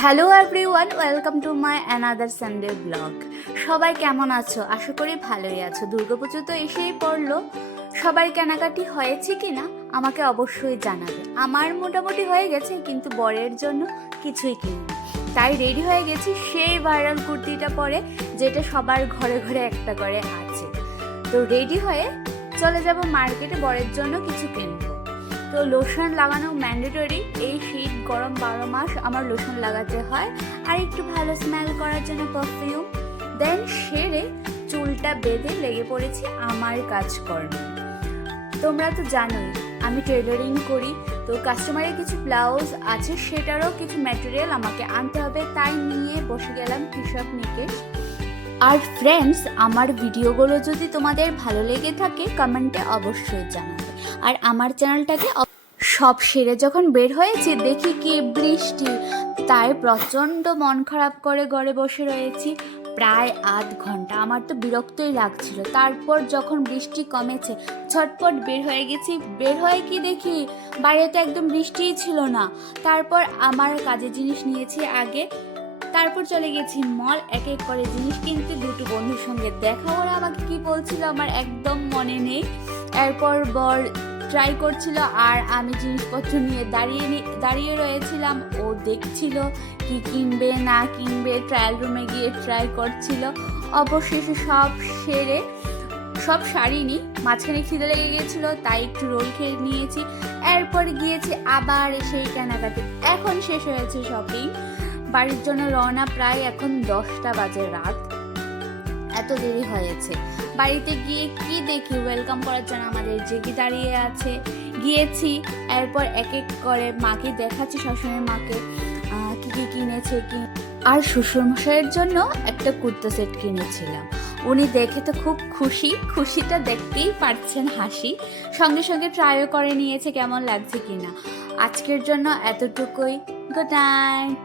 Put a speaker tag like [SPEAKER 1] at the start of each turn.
[SPEAKER 1] Hello everyone, welcome to my another Sunday blog. সবাই কেমন আছো? আশা করি ভালোই আছো। দুর্গাপুজো তো এসেই পড়ল। সবার কেনাকাটি হয়েছে কি না আমাকে অবশ্যই জানাবে। আমার মোটামুটি হয়ে গেছে, কিন্তু বরের জন্য কিছুই কিনি তাই রেডি হয়ে গেছি সেই ভাইরাল কুর্তিটা পরে, যেটা সবার ঘরে ঘরে একটা করে আছে। তো রেডি হয়ে চলে যাব মার্কেটে, বরের জন্য কিছু কিনবো। তো লোশন লাগানো ম্যান্ডেটরি এই শীত গরম বারো মাস আমার লোশন লাগাতে হয়। আর একটু ভালো স্মেল করার জন্য পারফিউম দেন সেরে চুলটা বেঁধে লেগে পড়েছি আমার কাজকর্ম। তোমরা তো জানোই, আমি টেলারিং করি। তো কাস্টমারের কিছু ব্লাউজ আছে, সেটারও কিছু ম্যাটেরিয়াল আমাকে আনতে হবে। তাই নিয়ে বসে গেলাম কৃষক নিকেশ। আর ফ্রেন্ডস আমার ভিডিওগুলো যদি তোমাদের ভালো লেগে থাকে কমেন্টে অবশ্যই জানাবে। আর আমার চ্যানেলটাকে সব সেরে যখন বের হয়েছি, দেখি কি বৃষ্টি। তাই প্রচণ্ড মন খারাপ করে ঘরে বসে রয়েছি। প্রায় আধ ঘণ্টা। আমার তো বিরক্তই লাগছিল। তারপর যখন বৃষ্টি কমেছে ছটপট বের হয়ে গেছি। বের হয়ে কি দেখি? বাইরে তো একদম বৃষ্টিই ছিল না। তারপর আমার কাজের জিনিস নিয়েছি আগে। তারপর চলে গেছি মল এক এক করে জিনিস কিনতে। দুটো বন্ধুর সঙ্গে দেখা ওরা আমাকে কি বলছিল আমার একদম মনে নেই। এরপর বর ট্রাই করছিল, আর আমি জিনিসপত্র নিয়ে দাঁড়িয়ে দাঁড়িয়ে রয়েছিলাম। ও দেখছিল কি কিনবে, না কিনবে ট্রায়াল রুমে গিয়ে ট্রাই করছিল। অবশেষে সব সেরে, সব সারিনি, মাঝখানে খিদে লেগে গেছিল, তাই একটু রোল খেয়ে নিয়েছি। এরপর গিয়েছি আবার সেই কেনাকাটি এখন শেষ হয়েছে শপিং বাড়ির জন্য রওনা প্রায় এখন দশটা বাজে রাত। এত দেরি হয়েছে। বাড়িতে গিয়ে কি দেখি? ওয়েলকাম করার জন্য আমাদের জেগে দাঁড়িয়ে আছে। গিয়েছি, এরপর এক এক করে মাকে দেখাচ্ছি শাশুড়ির মাকে কি কি কিনেছে, কি আর শ্বশুরমশাইয়ের জন্য একটা কুর্তা সেট কিনেছিলাম। উনি দেখে তো খুব খুশি। খুশিটা দেখতেই পারছেন হাসি। সঙ্গে সঙ্গে ট্রাইও করে নিয়েছে কেমন লাগছে কিনা আজকের জন্য এতটুকুই। Good night